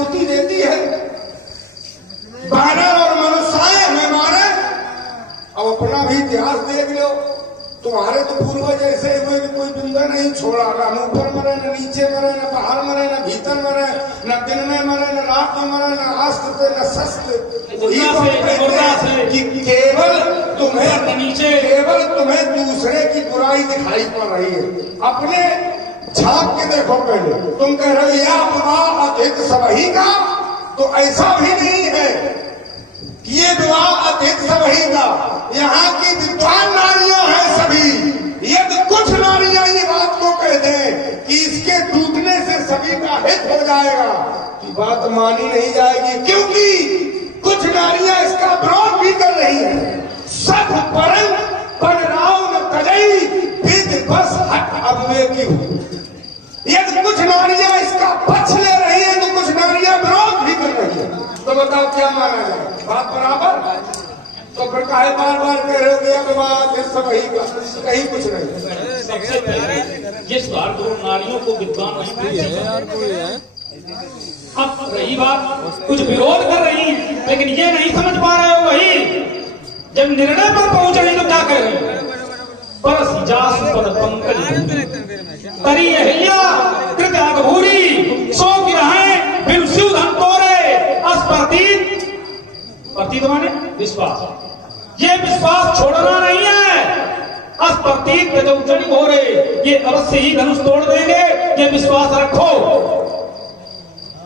न्योती देती है। बानर और मनुष्य हमें मारे। अब अपना भी इतिहास देख लो, तुम्हारे तो पूर्वज ऐसे हुए कि कोई बिंदा नहीं छोड़ा, न ऊपर मरे, न नीचे मरे, न बाहर मरे, न भीतर मरे, न दिन में मरे, न रात में मरे, न अस्त्र न शस्त्र। वही कि केवल तुम्हें दूसरे की बुराई दिखाई पड़ रही है। अपने झांक के देखो पहले। तुम कह रहे हो या विवाह अतिथि सबही का, तो ऐसा भी नहीं है कि ये विवाह अतिथि सबही का। यहाँ की विद्वान नारियां हैं सभी। यदि कुछ नारियां ये बात को कह दें कि इसके टूटने से सभी का हित हो जाएगा, कि बात मानी नहीं जाएगी, क्योंकि कुछ नारियां इसका विरोध भी कर रही हैं। सब परम पनराव न तजई विद बस हट अबवे की। यदि कुछ नारियां इसका पक्ष ले रही है, तो कुछ नारियां विरोध भी कर रही है। तो बताओ क्या माना जाए? बात बराबर? तो फिर काहे बार बार कह रहे हो कि बात सब वही कहीं कुछ नहीं। सबसे पहले ये सुधार करो, नारियों को विद्वान नहीं है। अब रही बात, कुछ विरोध कर रही है लेकिन ये नहीं समझ पा रहे हो, वही जब निर्णय पर पहुंच रही तो क्या कह रही है? परस जासु पद पंकज तरी अहिल्या कृत अघोरी सो गिरहाएं बिन शिव धन तोरे अस्पर्तीत। प्रतीत माने विश्वास। ये विश्वास छोड़ना नहीं है। अस्पर्तीत पे जो उजड़ी हो रहे, ये अवश्य ही धनुष तोड़ देंगे, ये विश्वास रखो।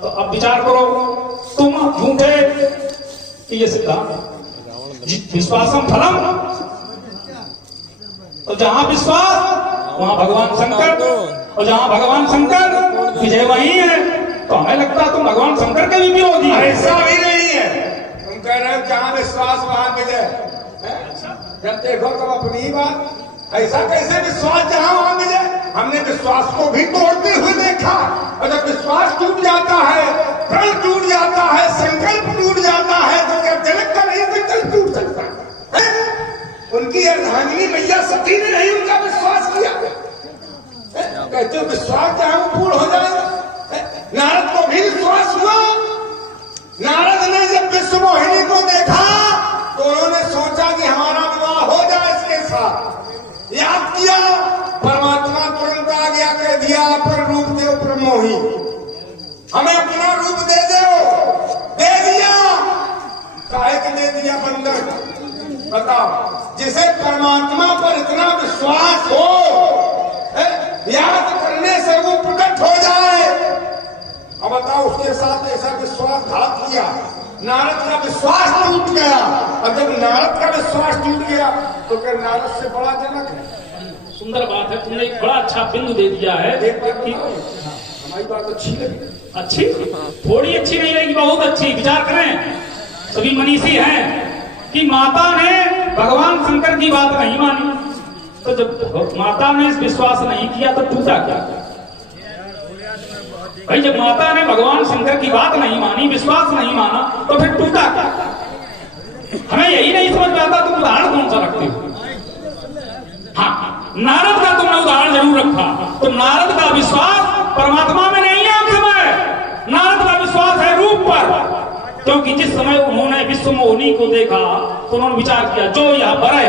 तो अब विचार करो, तुम झूठे कि ये सिद्धांत विश्वासम फलम। तो जहां विश्वास वहां भगवान शंकर, और जहां भगवान शंकर विजय वही है। तो हमें लगता है तुम भगवान शंकर के भी विरोधी है। ऐसा भी नहीं है। तुम कह रहे हो जहां विश्वास वहां विजय। जब देखो तब अपनी ही बात। ऐसा कैसे विश्वास जहां वहां विजय? हमने विश्वास को भी तोड़ते हुए देखा। और जब विश्वास टूट जाता है, प्रण टूट जाता है, संकल्प टूट जाता है, तो क्या जनक का नहीं संकल्प टूट सकता है? उनकी अर्धांगिनी मैया सती ने नहीं उनका विश्वास किया। कहते हो विश्वास चाहे वो पूर्ण हो जाएगा। नारद को भी विश्वास हुआ। नारद ने जब विश्व मोहिनी को देखा तो उन्होंने सोचा कि हमारा विवाह हो जाए इसके साथ। याद किया, परमात्मा तुरंत आ गया, कह दिया पर रूप देव प्रमोही, हमें अपना रूप दे दे दिया। काहे के दे दिया? बंदर। बताओ, जिसे परमात्मा पर इतना विश्वास हो, याद करने से वो प्रकट हो जाए। अब बताओ, उसके साथ ऐसा विश्वासघात किया, नारद का विश्वास टूट गया। और जब नारद का विश्वास टूट गया तो क्या नारद से बड़ा जनक है? सुंदर बात है, तुमने एक बड़ा अच्छा बिंदु दे दिया है। हमारी बात अच्छी लगी? अच्छी थोड़ी अच्छी नहीं रहेगी, बहुत अच्छी। विचार करें, सभी मनीषी हैं कि माता ने भगवान शंकर की बात नहीं मानी, तो जब माता ने इस विश्वास नहीं किया तो टूटा क्या? भाई जब माता ने भगवान शंकर की बात नहीं मानी, विश्वास नहीं माना, तो फिर टूटा क्या? हमें यही नहीं समझ में आता, तुम उदाहरण कौन सा रखते हो? हाँ, नारद का तुमने उदाहरण जरूर रखा। तो नारद का विश्वास परमात्मा में नहीं है। उस समय नारद का विश्वास है रूप पर, क्योंकि जिस समय उन्होंने विश्व मोहिनी को देखा तो उन्होंने विचार किया, जो यह बरे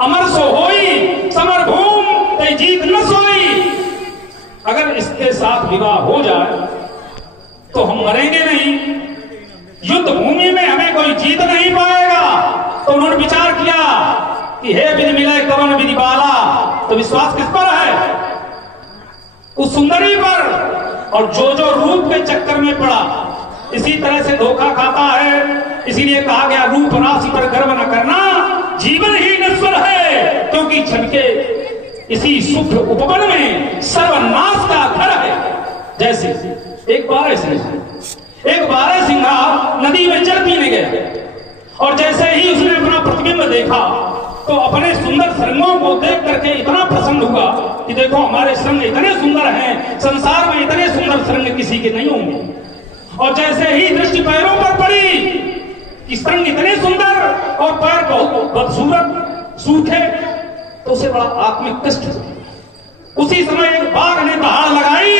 अमर सो होई समर भूम तय जीत न सोई। अगर इसके साथ विवाह हो जाए तो हम मरेंगे नहीं, युद्ध भूमि में हमें कोई जीत नहीं पाएगा। तो उन्होंने विचार किया कि हे विधि मिले कवन विधि बाला। तो विश्वास किस पर है? उस सुंदरी पर। और जो जो रूप के चक्कर में पड़ा, इसी तरह से धोखा खाता है। इसीलिए कहा गया रूप राशि पर गर्व न करना, जीवन ही नश्वर है। क्योंकि छनके इसी शुभ उपवन में सर्वनाश का घर है। जैसे एक बारह सिंहा नदी में जल पीने गया, और जैसे ही उसने अपना प्रतिबिंब देखा तो अपने सुंदर श्रृंगों को देख करके इतना प्रसन्न हुआ कि देखो हमारे श्रृंग इतने सुंदर हैं, संसार में इतने सुंदर श्रृंग किसी के नहीं होंगे। और जैसे ही दृष्टि पैरों पर पड़ी कि श्रृंग इतने सुंदर और पैर बहुत बदसूरत सूखे, तो उसे बड़ा आत्मिक कष्ट हुआ। उसी समय एक बाघ ने दहाड़ लगाई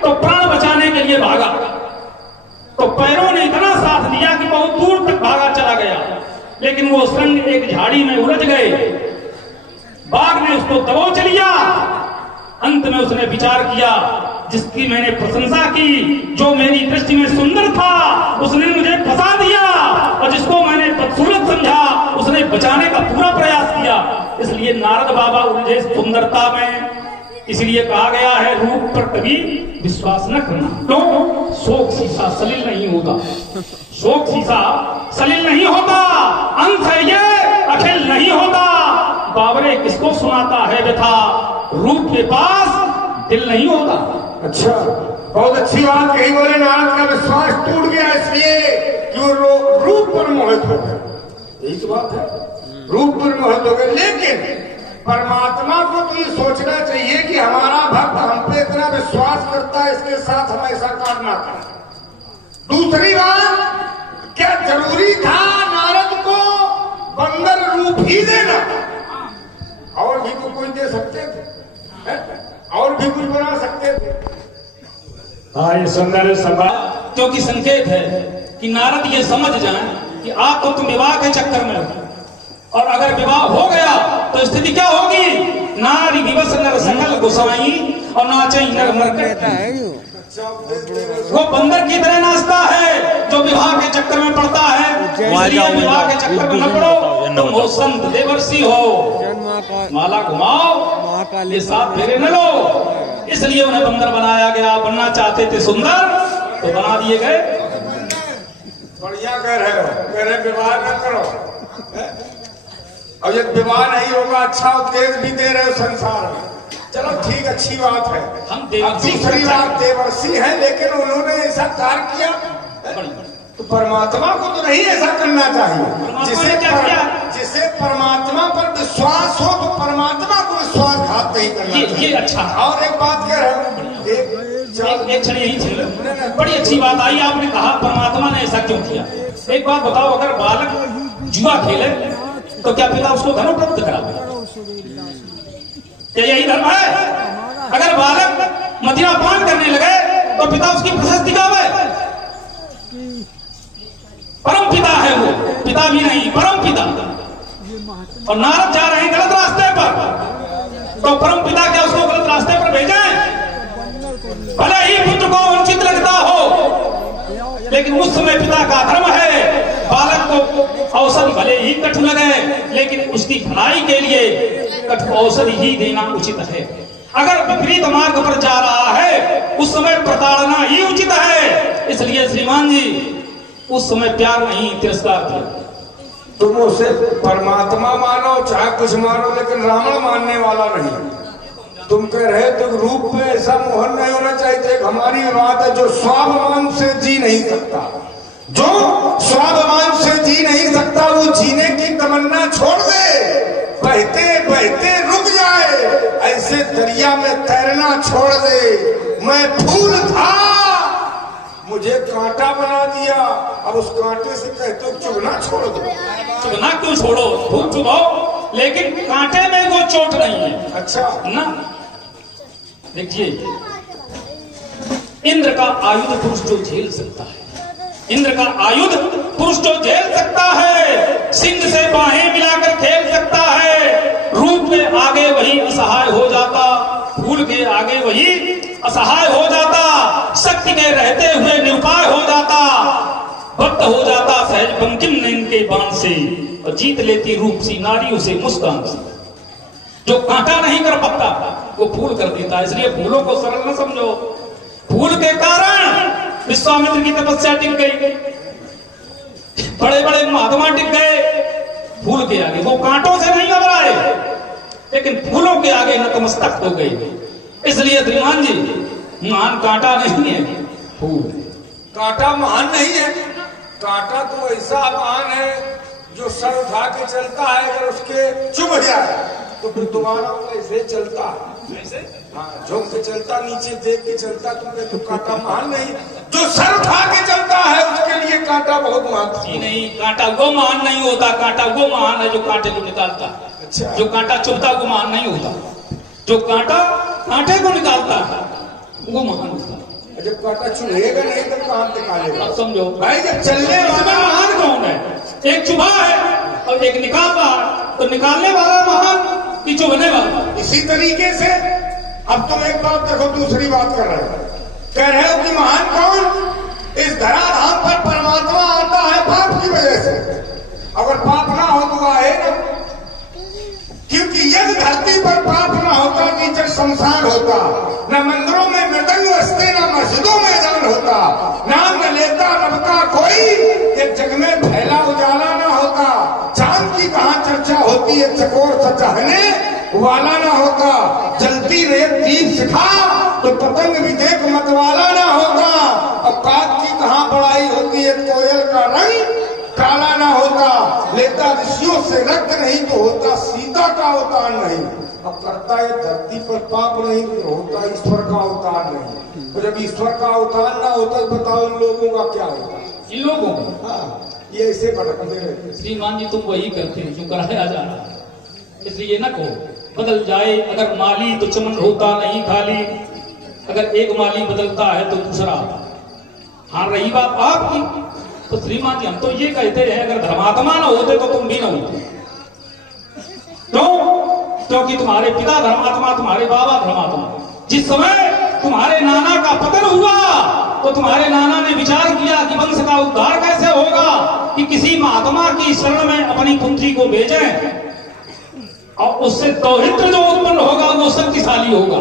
तो प्राण बचाने के लिए भागा। तो तो पैरों ने इतना साथ दिया कि बहुत दूर तक भागा चला गया, लेकिन वो संग एक झाड़ी में उलझ गए। बाघ ने उसको दबोच लिया। अंत में उसने विचार किया, जिसकी मैंने प्रशंसा की, जो मेरी दृष्टि में सुंदर था, उसने मुझे फंसा दिया, और जिसको मैंने बदसूरत समझा, उसने बचाने का पूरा प्रयास किया। इसलिए नारद बाबा उलझे सुंदरता में। इसलिए कहा गया है, रूप पर कभी विश्वास न करना। तो शोक शीशा सलील नहीं होता, शोक शीशा सलील नहीं होता, अंश है ये, अखिल नहीं होता। बाबरे किसको सुनाता है व्यथा, रूप के पास दिल नहीं होता। अच्छा, बहुत अच्छी बात कही। बोले नारद का विश्वास टूट गया इसलिए कि वो रूप पर मोहित हो गए। यही तो बात है, रूप पर मोहित हो गए। लेकिन परमात्मा को तो ये सोचना चाहिए कि हमारा भक्त हम पे इतना विश्वास करता है, इसके साथ हम ऐसा काम ना करें। दूसरी बात, क्या जरूरी था नारद को बंदर रूप ही देना? और भी तो कोई दे सकते थे, और भी कुछ बना सकते थे। हाँ, ये सुंदर सभा, क्योंकि संकेत है कि नारद ये समझ जाएं कि आप तो तुम विवाह के चक्कर में हो, और अगर विवाह हो गया तो स्थिति क्या होगी? नारी दिवस नर सकल गोसाई और नाचे नर मर। वो बंदर की तरह नाचता है जो विवाह के चक्कर में पड़ता है। इसलिए विवाह के चक्कर में न पड़ो, तुम हो संत देवर्षि हो, माला घुमाओ, ये 7 फेरे न लो। इसलिए उन्हें बंदर बनाया गया। बनना चाहते थे सुंदर तो बना दिए गए। बढ़िया कह रहे हो, कह रहे विवाह न करो, और ये विवाह नहीं होगा, अच्छा उपदेश भी दे रहे हो संसार में। चलो ठीक, अच्छी बात है। हम देवर्षि, दूसरी बात, देवर्षि है, लेकिन उन्होंने ऐसा कार्य किया तो परमात्मा को तो नहीं ऐसा करना चाहिए। जिसे परमात्मा पर विश्वास हो तो परमात्मा को विश्वासघात नहीं करना चाहिए। ये अच्छा। और एक बात कह रहे हो, एक क्षण यही चलो, बड़ी अच्छी बात आई। आपने कहा परमात्मा ने ऐसा क्यों किया। एक बात बताओ, अगर बालक जुआ खेले तो क्या पिता उसको धन उपलब्ध करावे? क्या यही धर्म है? अगर बालक मदिरापान करने लगे तो पिता उसकी प्रशस्ति गावे? परम पिता है वो, पिता भी नहीं, परम पिता। और नारद जा रहे हैं गलत रास्ते पर, तो परम पिता क्या उसको गलत रास्ते पर भेजें? भले ही पुत्र को उचित लगता हो, लेकिन उस समय पिता का धर्म है बालक को औषधि भले ही कठिन लगे, लेकिन उसकी भलाई के लिए कठिन औषधि ही देना उचित है। अगर विपरीत मार्ग पर जा रहा है उस समय प्रताड़ना ही उचित है। इसलिए श्रीमान जी उस समय प्यार नहीं, तिरस्कार किया। तुम उसे परमात्मा मानो चाहे कुछ मानो, लेकिन रावण मानने वाला नहीं। तुम कह रहे तो रूप में ऐसा मोहन नहीं होना चाहिए। हमारी बात है, जो स्वाभिमान से जी नहीं सकता, जो स्वाभिमान से जी नहीं सकता, वो जीने की तमन्ना छोड़ दे, बहते बहते रुक जाए, ऐसे दरिया में तैरना छोड़ दे। मैं फूल था, मुझे कांटा बना दिया, अब उस कांटे से कहते हो चुभना छोड़ दो। चुभना क्यों छोड़ो, खूब चुभाओ, लेकिन कांटे में वो चोट नहीं है। अच्छा ना, देखिए, इंद्र का आयुध पुरुष जो झेल सकता है, इंद्र का आयुध पुरुष जो झेल सकता है, सिंह से बाहें मिलाकर खेल सकता है। रूप के आगे वही असहाय हो जाता, फूल के आगे वही असहाय हो जाता, शक्ति के रहते हुए निरुपाय हो जाता, भक्त हो जाता सहज बंकिम नयन के बाण से, और जीत लेती रूप सी नारी उसे मुस्कान से। जो कांटा नहीं कर पाता वो फूल कर देता। इसलिए फूलों को सरल न समझो। फूल के कारण विश्वामित्र की तपस्या टिक गई, बड़े बड़े महात्मा टिक गए फूल के आगे। वो कांटों से नहीं घबराए, लेकिन फूलों के आगे नतमस्तक हो गए। इसलिए श्रीमान जी, महान कांटा नहीं है, फूल। कांटा महान नहीं है, कांटा तो ऐसा महान है जो सर उठा के चलता है, अगर उसके चुभ जाए तो फिर दोबारा ऐसे चलता है, ऐसे झुक के चलता, नीचे देख के चलता। तुमने तो कांटा महान नहीं, जो सर उठा के चलता है उसके लिए कांटा बहुत महान नहीं। कांटा वो महान नहीं होता, कांटा वो महान है जो कांटे को निकालता है। अच्छा, जो कांटा चुभता वो महान नहीं होता, जो कांटा कांटे को निकालता है वो महान होता है। जब कांटा चुभेगा नहीं तो कहां निकालेगा। अब समझो भाई जब चलने इसमें वाला महान कौन है? एक चुभा है और एक निकाल रहा है, तो निकालने वाला महान कि चुभने वाला? इसी तरीके से अब तुम एक बात देखो, दूसरी बात कर रहे हो, कह रहे हो कि महान कौन? इस धराधाम पर परमात्मा आता है पाप की वजह से। अगर पाप ना हो तो आए ना, क्योंकि यदि धरती पर पाप ना होता, नीचे शमशान होता, न मंदिरों में मृदंग बजते, न मस्जिदों में अजान होता, नाम न लेता रबता कोई, एक जग में फैला उजाला ना होता, चांद की कहां चर्चा होती है, चकोर सचाहने वाला ना होता, जलती रेत दीप सिखा तो पतंग भी देख मतवाला ना होता, और काग की कहां बड़ाई होती है, कोयल का रंग काला ना होता, लेता ऋषियों से रक्त नहीं तो होता सीता का अवतार नहीं। अब करता है धरती पर पाप नहीं तो होता ईश्वर का अवतार नहीं। तो जब ईश्वर का अवतार ना होता तो बताओ इन लोगों का क्या होता? इन लोगों को हाँ, ये ऐसे भटकते रहते। श्रीमान जी तुम वही करते हैं जो कराया जा रहा है, इसलिए न कहो बदल जाए अगर माली तो चमन होता नहीं खाली, अगर एक माली बदलता है तो दूसरा। हाँ रही बात आपकी, तो श्रीमान जी हम तो ये कहते हैं अगर धर्मात्मा ना होते तो तुम भी ना होते। क्यों? क्योंकि तुम्हारे पिता धर्मात्मा, तुम्हारे बाबा धर्मात्मा। जिस समय तुम्हारे नाना का पतन हुआ तो तुम्हारे नाना ने विचार किया कि वंश का उद्धार कैसे होगा, कि किसी महात्मा की शरण में अपनी पुत्री को भेजें और उससे दौहित्र जो उत्पन्न होगा वो शक्तिशाली होगा।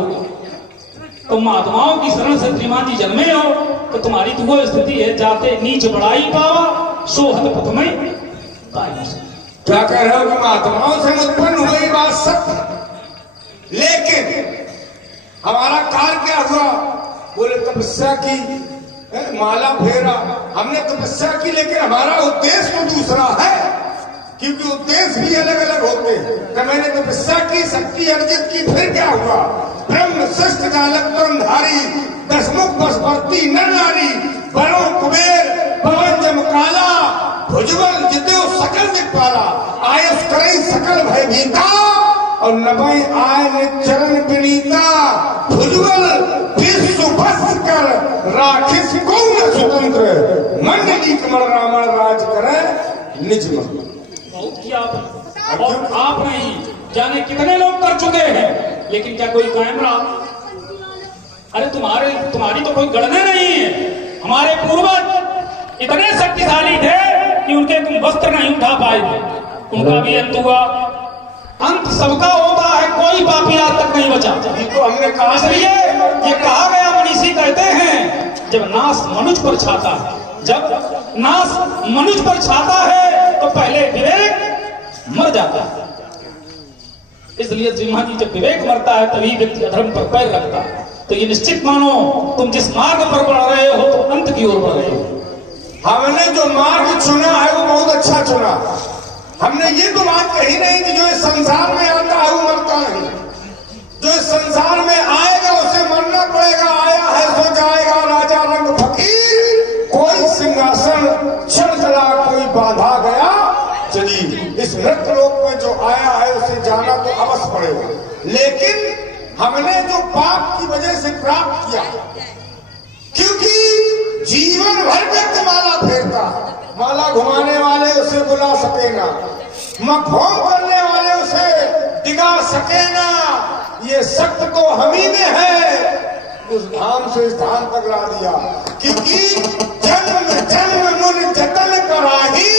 तो महात्माओं की शरण से श्रीमान जी जन्मे हो तो तुम्हारी तो वो स्थिति है, जाते नीच बढ़ाई पावा सोहत पथ में पाई। क्या कह रहे हो कि महात्माओं से उत्पन्न हुई बात सत्य, लेकिन हमारा काल क्या हुआ? बोले तपस्या की, माला फेरा, हमने तपस्या की, लेकिन हमारा उद्देश्य तो दूसरा है, क्योंकि उद्देश्य भी अलग अलग होते हैं। तो मैंने तपस्या की, शक्ति अर्जित की, फिर क्या हुआ? ब्रह्म श्रेष्ठ जालक तुरंधारी, दशमुख बसवर्ती नर नारी, बरो कुबेर पवन जम काला, भुजबल जितेव सकल दिक्पाला, आयस करे सकल भयभीता, और नभय आय चरण विनीता, भुजबल विश्व बस कर राखिस को न स्वतंत्र, मंडली कमल रावण राज करे निज मन। बहुत किया आपने, और आप नहीं जाने कितने लोग कर चुके हैं, लेकिन क्या कोई कायम रहा? अरे तुम्हारी तो कोई गणना नहीं है। हमारे पूर्वज इतने शक्तिशाली थे कि उनके तुम वस्त्र नहीं उठा पाए, उनका भी अंत हुआ। अंत सबका होता है, कोई पापी आज तक नहीं बचा। तो हमने कहा, इसलिए ये कहा गया, मनीषी कहते हैं जब नाश मनुष्य पर छाता है, जब नाश मनुष्य पर छाता है तो पहले विवेक मर जाता है। इसलिए श्रीमान जी जब विवेक मरता है तभी व्यक्ति अधर्म पर पैर रखता है। तो ये निश्चित मानो तुम जिस मार्ग पर बढ़ रहे हो तो अंत की ओर बढ़ रहे हो। हमने जो मार्ग चुना है वो बहुत अच्छा चुना। हमने ये तो बात कही नहीं कि जो इस संसार में आता है वो मरता नहीं, जो इस संसार में आएगा उसे मरना पड़ेगा। आया है सो जाएगा, राजा रंग फकीर, कोई सिंहासन क्षण चला, कोई बांधा गया चली। इस मृत लोक में जो आया है उसे जाना तो अवश्य पड़ेगा, लेकिन हमने जो पाप की वजह से प्राप्त किया, क्योंकि जीवन भर व्यक्ति माला फेरता, माला घुमाने वाले उसे बुला सके ना, मखौफ करने वाले उसे डिगा सके ना। ये शक्त तो हम ही में है, उस धाम से इस धाम तक ला दिया, क्योंकि जन्म जन्म मुन जतन कराही,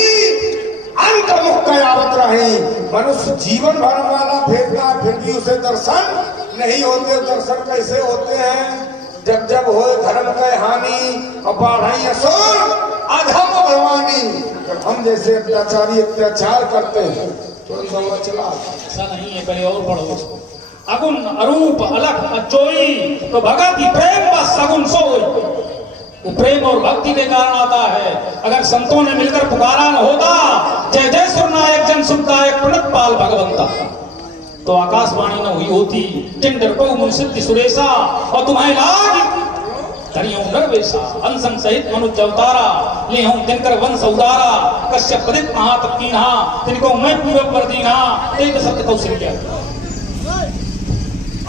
अंत मुख कयावत रही। मनुष्य जीवन भर माला फेरता, फिर भी उसे दर्शन नहीं होते। दर्शन कैसे होते हैं? जब जब हो धर्म का हानि और बाढ़ई असुर अधम भवानी, जब हम जैसे अत्याचारी अत्याचार करते हैं तो दौड़ा चला। ऐसा नहीं है, पहले और पढ़ो। अगुण अरूप अलख अचोई तो भगति प्रेम व सगुन सोई। वो प्रेम और भक्ति के कारण आता है। अगर संतों ने मिलकर पुकारा न होता, जय जय सुरनायक जन सुखदायक प्रणत पाल भगवंता, तो आकाशवाणी न हुई होती। टिंडर को मुंसिद्धि सुरेशा और तुम्हें लाग धरियों नरवेशा, अंसन सहित मनुज अवतारा, ले हूं दिनकर वंश उदारा, कश्यप पदित महातप कीन्हा, तिनको मैं पूरब वर दीन्हा, तेज सत्य कौशल।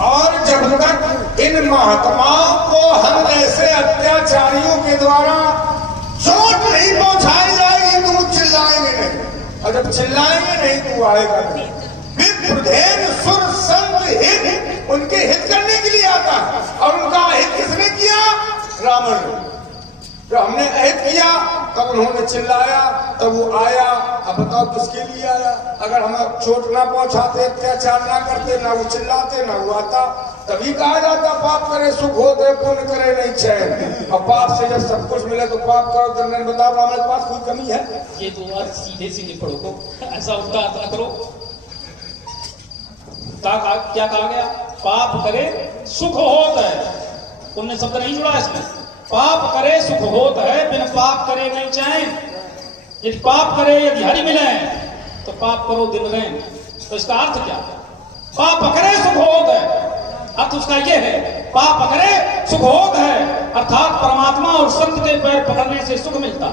और जब तक इन महात्माओं को हम ऐसे अत्याचारियों के द्वारा चोट नहीं पहुंचाई जाएगी, तुम चिल्लाएंगे नहीं, और जब चिल्लाएंगे नहीं तो आएगा नहीं। विप्रधेन सुर संत हित, उनके हित करने के लिए आता है, और उनका हित किसने किया? रावण ने। जब हमने अहित किया तब उन्होंने चिल्लाया, तब वो आया। अब बताओ किसके लिए आया? अगर हम चोट ना पहुंचाते, अत्याचार ना करते, ना वो चिल्लाते, ना वो आता, तभी कहा जाता पाप करे सुख होते, पुण्य करे नहीं चैन। और पाप से जब सब कुछ मिले तो पाप करो दंडन। बताओ रावण के पास कोई कमी है? ये तो बात सीधे सीधे पढ़ो को, ऐसा उल्टा अतला करो। क्या कहा गया? पाप करे सुख होत है, पुण्य शब्द नहीं जुड़ा इसमें। पाप करे सुख होत है, बिन पाप करे नहीं चैन। यदि पाप करे यदि हरि मिले तो पाप करो दिन रैन। तो इसका अर्थ क्या? पाप करे सुख होत है, अर्थ उसका ये है, पाप करे सुख होत है, अर्थात परमात्मा और संत के पैर पकड़ने से सुख मिलता।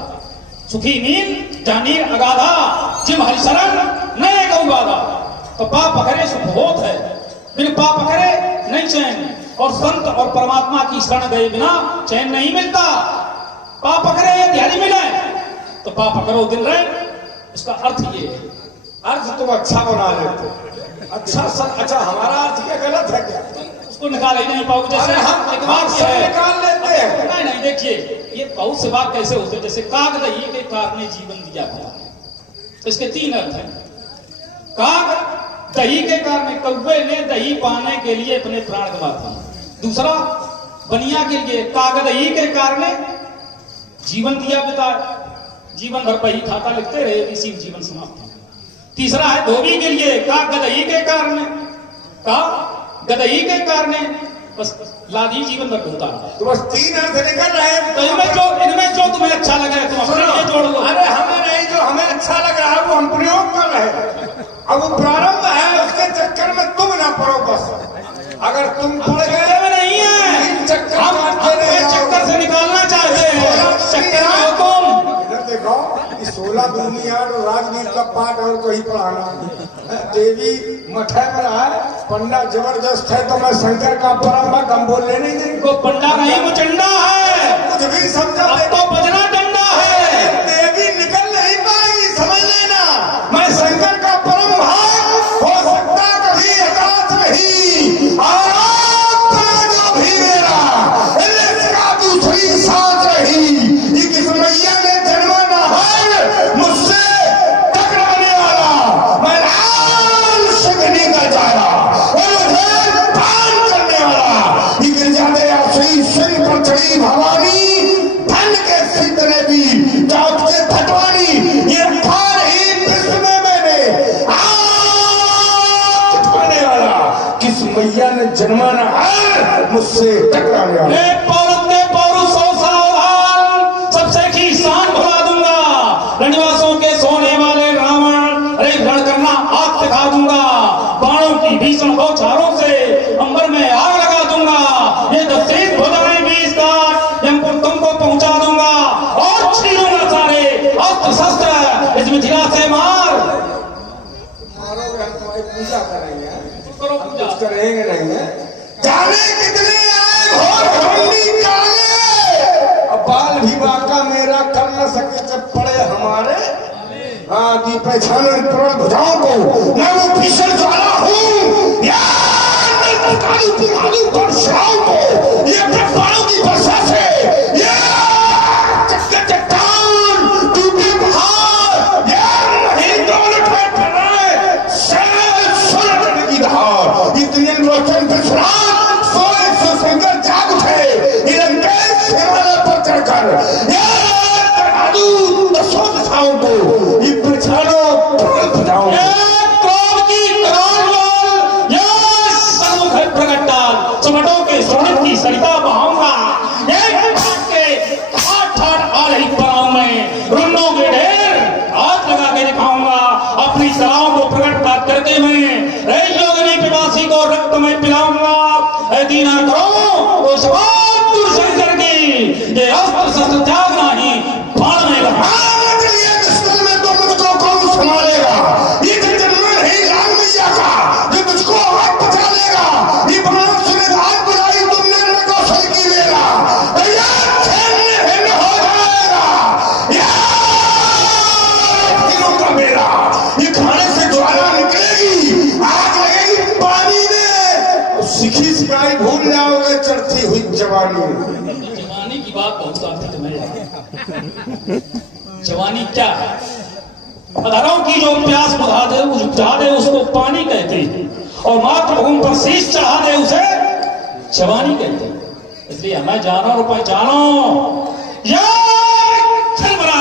सुखी नींद जानीर अगाधा, जिम हरिशरण नए गौगाधा। तो पाप करे सुख होत है, बिन पाप करे नहीं चैन। और संत और परमात्मा की शरण गए बिना चैन नहीं मिलता। पाप करे यदि हरि मिले तो पाप करो दिन रहे। इसका अर्थ ये है। अर्थ तुम अच्छा बना लेते, अच्छा हमारा अर्थ क्या गलत है क्या? उसको निकाल ही नहीं पाओगे। जैसे हम एक बात है, निकाल लेते हैं। नहीं देखिए, ये बहुत से बात कैसे होते हैं। जैसे काग दही के कारण जीवन दिया गया है, तो इसके तीन अर्थ हैं। काग दही के कारण, कौवे ने दही पाने के लिए अपने प्राण गंवा दिए। दूसरा, बनिया के लिए कागदही के कारण जीवन दिया पिता, जीवन भर बही खाता लिखते रहे, इसी जीवन समाप्त हो। तीसरा है धोबी के लिए, कागदही के कारण, गदही के कारण बस लादी जीवन भर ढूंढता है। तो बस तीन अर्थ निकल रहे हैं। तो इनमें जो तुम्हें अच्छा लगे तुम अपने लिए जोड़ लो। अरे हमें नहीं, जो हमें अच्छा लग रहा है वो हम प्रयोग कर रहे हैं। अब वो प्रारंभ है, उसके चक्कर में तुम ना पड़ो। बस अगर तुम पड़ गए में नहीं है, चक्कर से निकालना चाहते हैं, चक्कर में हो तुम। इधर देखो, 16 दूनी और राजनीति का पाठ और कोई पढ़ाना। देवी मठे में रहा है, पंडा जबरदस्त है, तो मैं शंकर का परम हम बोलने नहीं देंगे। वो पंडा नहीं, वो चंडा है। कुछ भी समझा, तो बजना डंडा है। देवी निकल नहीं पाएगी, समझ लेना। मैं शंकर का परम भाग हो सकता कभी एकांत नहीं, आराम भी मेरा इसका दूसरी सांस रही। ये किस मैया ने जन्माना है, मुझसे टकराने वाला मैं लाल से निकल जाएगा, और मुझे दान करने वाला ये गिर जाते ऐसी सिंह पर चढ़ी भवानी, धन के सिद्धने भी जात के भटवानी, ये थार ही विश्व में मैंने आने वाला किस मैया ने जन्माना है, मुझसे टकराने वाला। सबसे की शान भुला दूंगा, रनिवासों के सोने वाले रावण, अरे रण करना आग दिखा दूंगा, बाणों की भीषण बौछारों से अंबर में आग लगा दूंगा। ये दस्तीत भुजाएं 20 गांठ यमपुर तुमको पहुंचा दूंगा, और छीनूंगा सारे अस्त्र शस्त्र इस मिथिला से मार। मारोगे हम तुम्हारी पूजा करेंगे, करो पूजा, कुछ करेंगे नहीं है। जाने कितने आए घोर घमंडी काले, अब बाल भी बाका मेरा कर न सके जब पड़े हमारे। हाँ की पहचान प्रबल भुजाओं को, मैं वो भीषण ज्वाला हूँ, या वर्षाओं को, ये अपने बाणों की वर्षा से, ये चट्टान टूटी पहाड़, ये नहीं दौलत में फिर रहे सोलह करने की धार, इतने लोचन विश्राम सोए से सुंदर जाग उठे, इलंकेश हिमालय पर चढ़कर दसों दिशाओं को ये पहचानो भुजाओं चमटों के सोने की सरिता बहाऊंगा, एक के ठाट आ रही पराओं में रुन्नों के ढेर हाथ लगा के दिखाऊंगा, अपनी सलाहों को प्रकट करते हुए योगिनी पिपासी को रक्त में पिलाऊंगा। दीना करो तो शबाद शंकर की, ये अस्त्र शस्त्र त्यागना ही बाण में लगा। जवानी। जवानी की बात बहुत आती तुम्हें यार। जवानी क्या है? अधरों की जो प्यास बुझा दे उसको पानी कहते हैं, और मातृभूमि पर शीश चढ़ा दे उसे जवानी कहते हैं। इसलिए हमें जानो और पहचानो,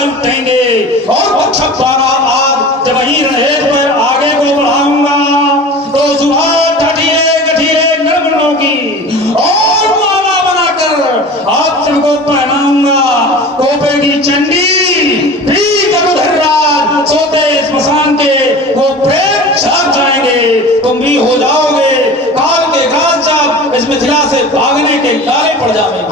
उठेंगे और बक्षक द्वारा आज जब वही रहे पर आगे को बढ़ाऊंगा तो सुबह ठठीरे गठीरे नरमनों की और माला बनाकर आप सबको पहनाऊंगा। कोपे की चंडी सोते स्मशान के वो प्रेम छाप जाएंगे, तुम भी हो जाओगे काल के काल साहब इस मिथिला से भागने के लाले पड़ जाएंगे।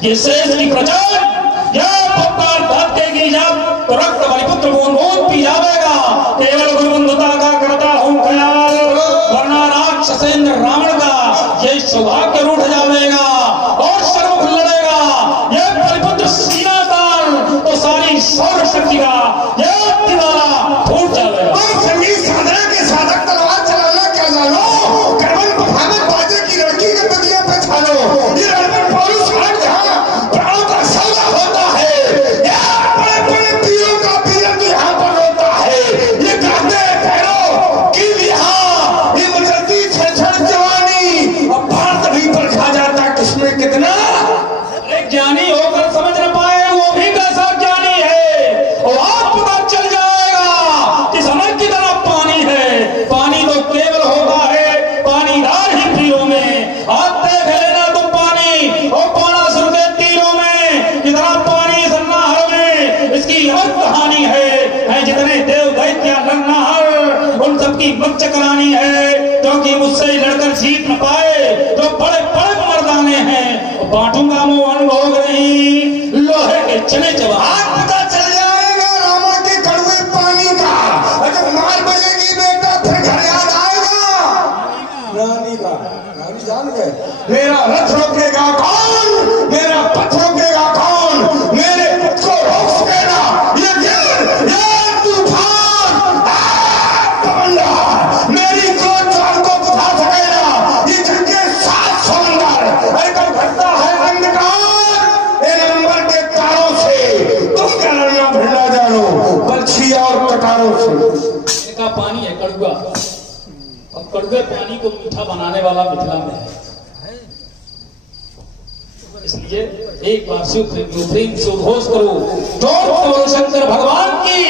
ये शेष की प्रजा यह पुकार धरतेगी जब तो रक्त बलिपुत्र बूंद बूंद पी जाएगा। केवल गुरुबंधुता का करता हूं ख्याल, वरना राक्षसेंद्र रावण का ये सौभाग्य रूठ जाएगा और सर्वमुख लड़ेगा। यह बलिपुत्र सीना ताल तो सारी सौर शक्ति का यह दीवारा फूट जाएगा। संगीत साधना के साधक तलवार चलाना क्या जानो, कर्मन बहाने बाजे की लड़की के बदिया पे छानो। ये रणबीर पौलुस हट जहां प्राणों का सौदा होता है, यार बड़े बड़े पीरों का पीर तो यहाँ पर रोता है। ये कहते ठहरो कि यहाँ ये मचलती छेछड़ जवानी और भारत भी पर खा जाता किसमें कितना। एक ज्ञानी होकर समझ न पाए वो भी कैसा ज्ञानी है, और आप पता चल जाएगा कि समझ की तरह पानी है। पानी तो केवल होता है पानीदार ही पीरों में। आप देख लेना तुम पानी और पानासुर के तीरों में कितना पानी सन्नाहर में इसकी हर कहानी है। जितने देव दैत्य लन्नाहर उन सबकी मत करानी है, क्योंकि मुझसे लड़कर जीत न पाए जो बड़े बड़े मर्दाने हैं। बांटूंगा मुंह अनुभोग नहीं लोहे के चने जवाब। आज पता चल जाएगा रावण के कड़वे पानी का। अगर मार बजेगी बेटा फिर घर याद आएगा रानी का। रानी जान गए मेरा रथ रोकेगा कौन, मेरा पथ रोकेगा कौन, मेरे पथ को रोक सकेगा ये गिर ये तूफान बवंडर, मेरी क्रोध ज्वाल को बुझा सकेगा ये झटके सात समंदर। अरे कब घटता है अंधकार इन अंबर के तारों से, तुम क्या लड़ना भिड़ना जानो बलछी और कटारों से। का पानी है कड़ुआ, और कड़वे पानी को मीठा बनाने वाला मिथिला में है। इसलिए एक बार शिव प्रेम से उद्घोष करो, शंकर भगवान की